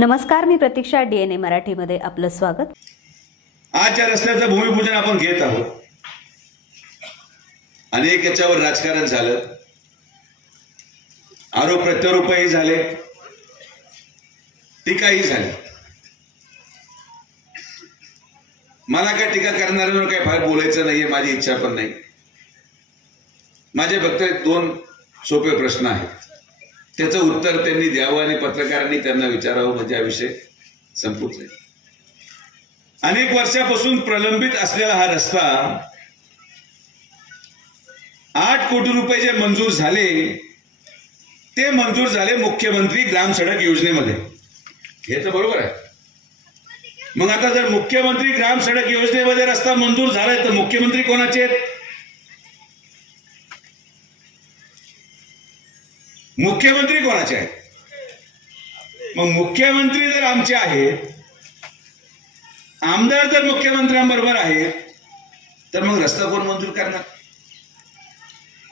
नमस्कार मी प्रतीक्षा डीएनए मराठीमध्ये आपलं स्वागत. आजच्या रस्त्याचं भूमिपूजन आपण घेत आहोत. अनेक याच्यावर राजकारण झालं. आरोप प्रत्यारोपही झाले. टीकाही झाली. मला काय टीका करणाऱ्यांवर काही फार बोलायचं नाहीये माझी इच्छा पण नाही. माझे फक्त दोन सोपे प्रश्न आहेत. त्याचं उत्तर त्यांनी द्यावं आणि पत्रकारांनी त्यांना विचारावं म्हणजे हा विषय संपूच आहे अनेक वर्षापासून प्रलंबित असलेला हा रस्ता आठ कोटी रुपये जे मंजूर झाले ते मंजूर झाले मुख्यमंत्री ग्राम सडक योजनेमध्ये. हे तर बरोबर आहे. मग आता जर मुख्यमंत्री ग्राम सडक योजनेमध्ये रस्ता मंजूर झालाय तर मुख्यमंत्री कोणाचे आहेत? मुख्यमंत्री कोणाचे आहेत? मग मुख्यमंत्री जर आमचे आहेत आमदार जर मुख्यमंत्र्यांबरोबर आहेत तर मग रस्ता कोण मंजूर करणार?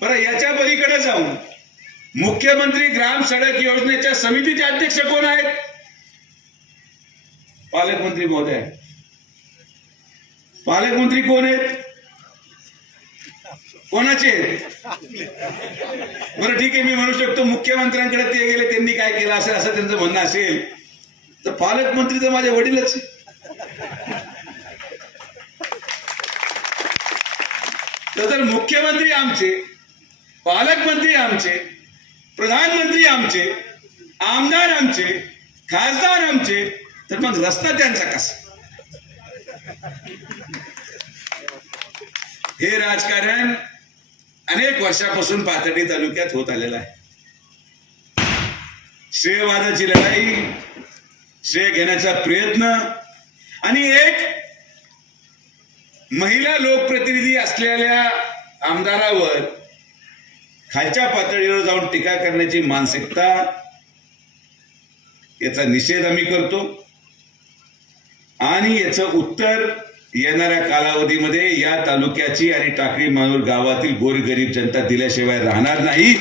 बरं याच्या पलीकडे जाऊन मुख्यमंत्री ग्राम सडक योजनेच्या समितीचे अध्यक्ष कोण आहेत? पालकमंत्री महोदय. पालकमंत्री कोण आहेत? कोणाचे? बरं ठीक आहे मी म्हणू शकतो मुख्यमंत्र्यांकडे ते गेले त्यांनी काय केलं असेल असं त्यांचं म्हणणं असेल. तर पालकमंत्री तर माझे वडीलच. तर मुख्यमंत्री आमचे पालकमंत्री आमचे प्रधानमंत्री आमचे आमदार आमचे खासदार आमचे तर मग रस्ता त्यांचा कसा? हे राजकारण अनेक वर्षापासून पाथर्डी तालुक्यात होत आलेला आहे. श्रेयवादाची लढाई श्रेय घेण्याचा प्रयत्न आणि एक महिला लोकप्रतिनिधी असलेल्या आमदारावर खालच्या पातळीवर जाऊन टीका करण्याची मानसिकता याचा निषेध आम्ही करतो. आणि याचं उत्तर येणाऱ्या कालावधीमध्ये या तालुक्याची आणि टाकळी मानूर गावातील गोरगरीब जनता दिल्याशिवाय राहणार नाही.